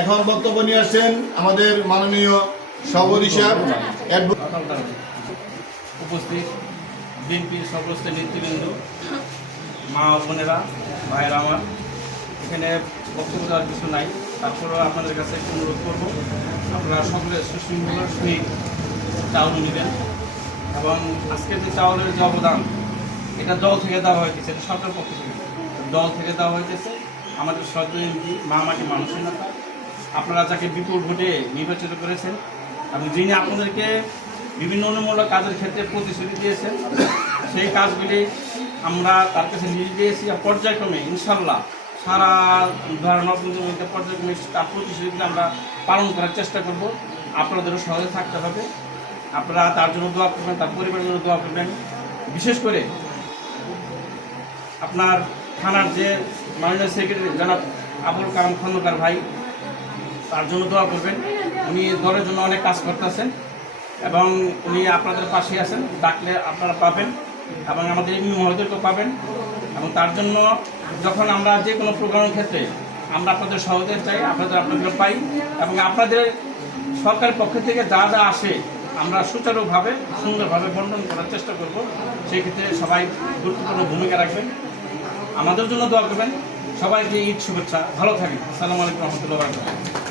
এখন বক্তব্য নিয়ে আসছেন আমাদের মাননীয় সভাপতি সাহেব। উপস্থিত বিএনপির সমস্ত নেতৃবৃন্দ, মা বোনেরা, ভাইয়েরা আমার, এখানে বক্তব্য দেওয়ার কিছু নাই। তারপরেও আপনাদের কাছে একটু অনুরোধ করব, আপনারা সকলে সুশৃঙ্খলার সহিত চাউল নেবেন। এবং আজকের যে চাউলের যে অবদান, এটা দল থেকে দেওয়া হয়েছে, এটা সরকার পক্ষ থেকে দল থেকে দেওয়া হয়েছে। আমাদের সদর এমপি মহামাটি মানুষের নেতা, আপনারা যাকে বিপুল ভোটে নির্বাচিত করেছেন এবং যিনি আপনাদেরকে বিভিন্ন অনুমূলক কাজের ক্ষেত্রে প্রতিশ্রুতি দিয়েছেন, সেই কাজগুলি আমরা তার কাছে নিয়ে দিয়েছি। পর্যায়ক্রমে ইনশাল্লাহ সারা নবনির্বাচিত পর্যায়ক্রমে তার প্রতিশ্রুতি আমরা পালন করার চেষ্টা করব। আপনাদেরও সহজে থাকতে হবে। আপনারা তার জন্য দোয়া করবেন, তার পরিবারের জন্য দোয়া করবেন। বিশেষ করে আপনার থানার যে মাননীয় সেক্রেটারি জনাব আবুল কালাম খন্দকার ভাই, তার জন্য দোয়া করবেন। উনি দলের জন্য অনেক কাজ করতেছেন এবং উনি আপনাদের পাশে আছেন, ডাকলে আপনারা পাবেন এবং আমাদের এমনি মহোদয়কেও পাবেন। এবং তার জন্য যখন আমরা যে কোনো প্রোগ্রামের ক্ষেত্রে আমরা আপনাদের সহযোগিতা চাই, আপনাদের পাই এবং আপনাদের সরকারের পক্ষ থেকে যা যা আসে আমরা সুচারুভাবে সুন্দরভাবে বন্টন করার চেষ্টা করব। সেই ক্ষেত্রে সবাই গুরুত্বপূর্ণ ভূমিকা রাখবেন, আমাদের জন্য দোয়া করবেন। সবাইকে ঈদ শুভেচ্ছা, ভালো থাকেন। আসসালামু আলাইকুম রহমতুল্লাহ।